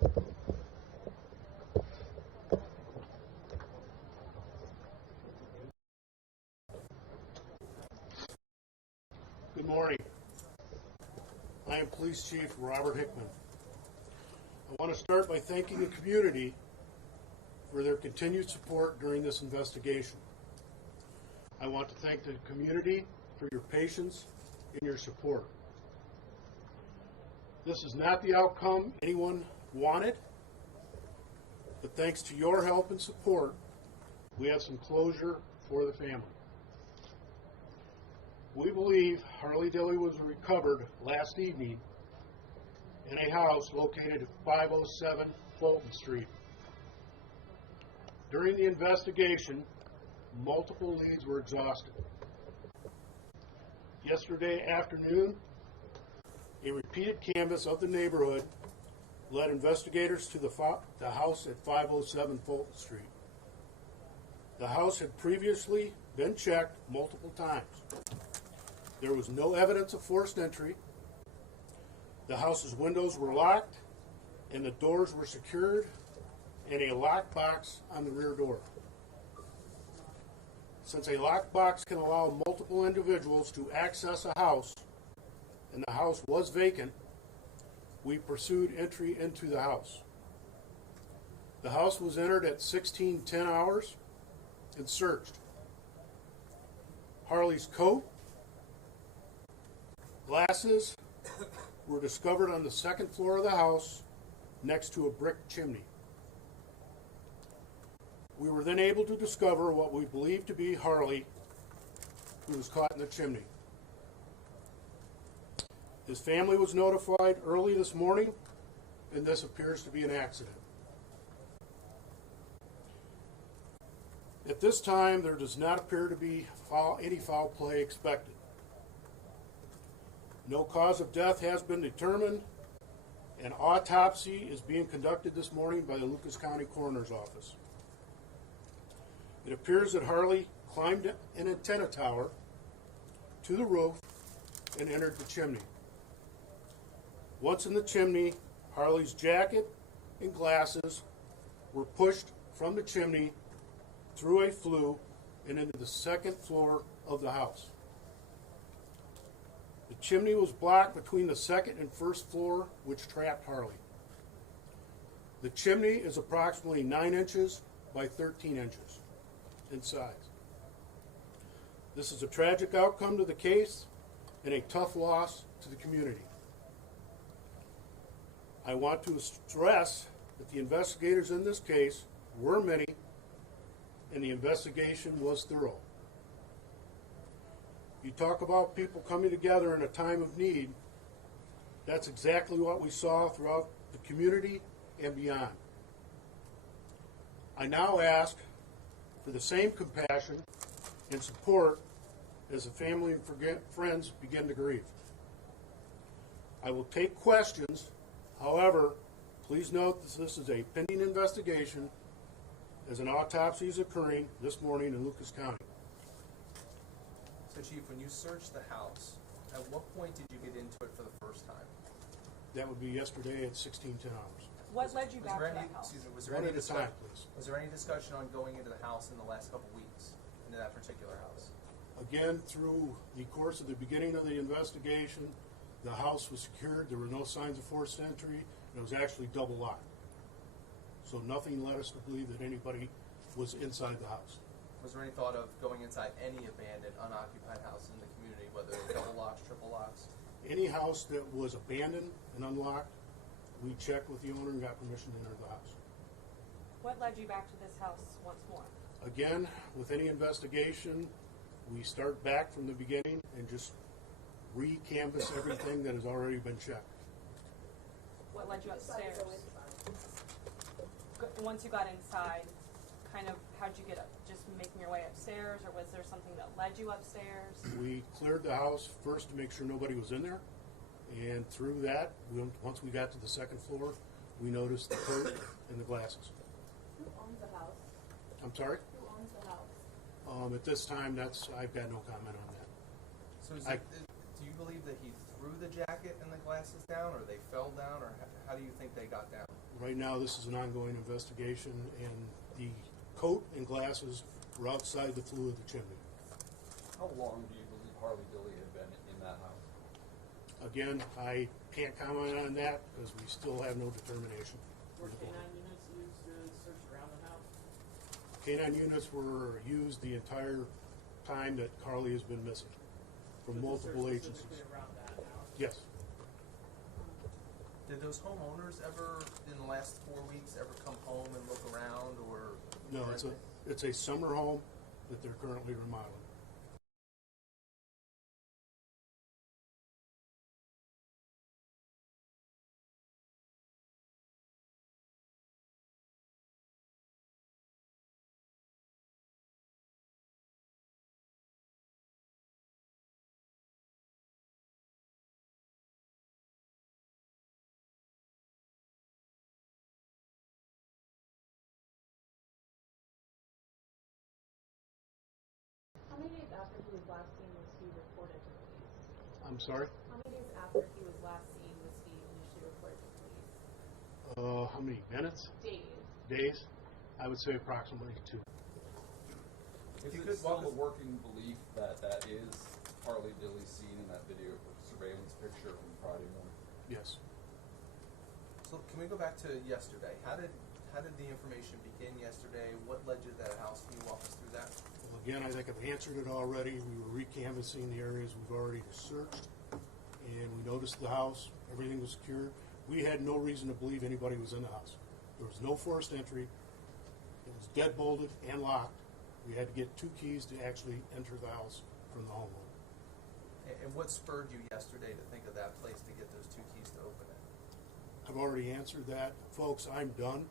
Good morning. I am Police Chief Robert Hickman. I want to start by thanking the community for their continued support during this investigation. I want to thank the community for your patience and your support. This is not the outcome anyone wanted, but thanks to your help and support, we have some closure for the family. We believe Harley Dilly was recovered last evening in a house located at 507 Fulton Street. During the investigation, multiple leads were exhausted. Yesterday afternoon, a repeated canvass of the neighborhood led investigators to the house at 507 Fulton Street. The house had previously been checked multiple times. There was no evidence of forced entry. The house's windows were locked and the doors were secured and a lockbox on the rear door. Since a lockbox can allow multiple individuals to access a house and the house was vacant, we pursued entry into the house. The house was entered at 16:10 hours and searched. Harley's coat, glasses were discovered on the second floor of the house next to a brick chimney. We were then able to discover what we believed to be Harley, who was caught in the chimney. His family was notified early this morning, and this appears to be an accident. At this time, there does not appear to be any foul play expected. No cause of death has been determined. An autopsy is being conducted this morning by the Lucas County Coroner's Office. It appears that Harley climbed an antenna tower to the roof and entered the chimney. Once in the chimney, Harley's jacket and glasses were pushed from the chimney through a flue and into the second floor of the house. The chimney was blocked between the second and first floor, which trapped Harley. The chimney is approximately 9 inches by 13 inches in size. This is a tragic outcome to the case and a tough loss to the community. I want to stress that the investigators in this case were many and the investigation was thorough. You talk about people coming together in a time of need. That's exactly what we saw throughout the community and beyond. I now ask for the same compassion and support as the family and friends begin to grieve. I will take questions. However, please note that this is a pending investigation as an autopsy is occurring this morning in Lucas County. So, Chief, when you searched the house, at what point did you get into it for the first time? That would be yesterday at 16:10 hours. What led you back to that house? Was there any discussion on going into the house in the last couple weeks, into that particular house? Again, through the course of the beginning of the investigation, the house was secured. There were no signs of forced entry. And it was actually double locked. So nothing led us to believe that anybody was inside the house. Was there any thought of going inside any abandoned, unoccupied house in the community, whether it was double locks, triple locks? Any house that was abandoned and unlocked, we checked with the owner and got permission to enter the house. What led you back to this house once more? Again, with any investigation, we start back from the beginning and just re-canvass everything that has already been checked. What led you upstairs? Once you got inside, kind of how'd you get up? Just making your way upstairs, or was there something that led you upstairs? We cleared the house first to make sure nobody was in there, and through that, once we got to the second floor, we noticed the coat and the glasses. Who owns the house? I'm sorry? Who owns the house? At this time, I've got no comment on that. So do you believe that he threw the jacket and the glasses down, or they fell down, or how do you think they got down? Right now, this is an ongoing investigation, and the coat and glasses were outside the flue of the chimney. How long do you believe Harley Dilly had been in that house? Again, I can't comment on that because we still have no determination. Were canine units used to search around the house? Canine units were used the entire time that Harley has been missing from Did they multiple search agencies. specifically around that house? Yes. Did those homeowners ever, in the last 4 weeks, ever come home and look around, or? No, it's a summer home that they're currently remodeling. How many days after he was last seen was he reported to police? I'm sorry? How many days after he was last seen was he initially reported to police? How many minutes? Days. Days? I would say approximately 2. Is you it could still walk the us- working belief that that is Harley Dilly seen in that video surveillance picture from Friday morning? Yes. So can we go back to yesterday? How did the information begin yesterday? What led you to that house? Can you walk us through that? Well, again, I think I've answered it already. We were recanvassing the areas we've already searched, and we noticed the house. Everything was secured. We had no reason to believe anybody was in the house. There was no forced entry. It was deadbolted and locked. We had to get 2 keys to actually enter the house from the homeowner. And what spurred you yesterday to think of that place to get those 2 keys to open it? I've already answered that. Folks, I'm done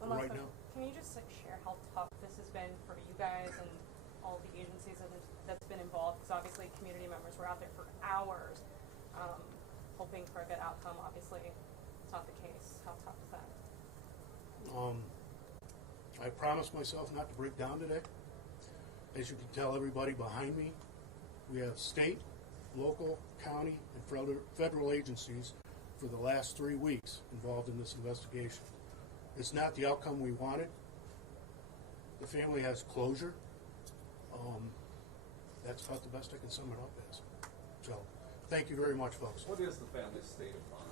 One last right question. now. Can you just like share how tough this has been for you guys and all the agencies that's been involved? Because obviously community members were out there for hours, hoping for a good outcome. Obviously, it's not the case. How tough is that? I promised myself not to break down today. As you can tell, everybody behind me, we have state, local, county, and federal agencies for the last 3 weeks involved in this investigation. It's not the outcome we wanted. The family has closure. That's about the best I can sum it up as. So, thank you very much, folks. What is the family's state of mind?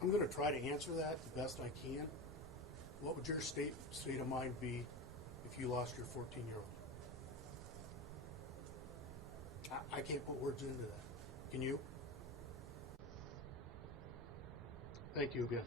I'm going to try to answer that the best I can. What would your state of mind be if you lost your 14-year-old? I can't put words into that. Can you? Thank you again.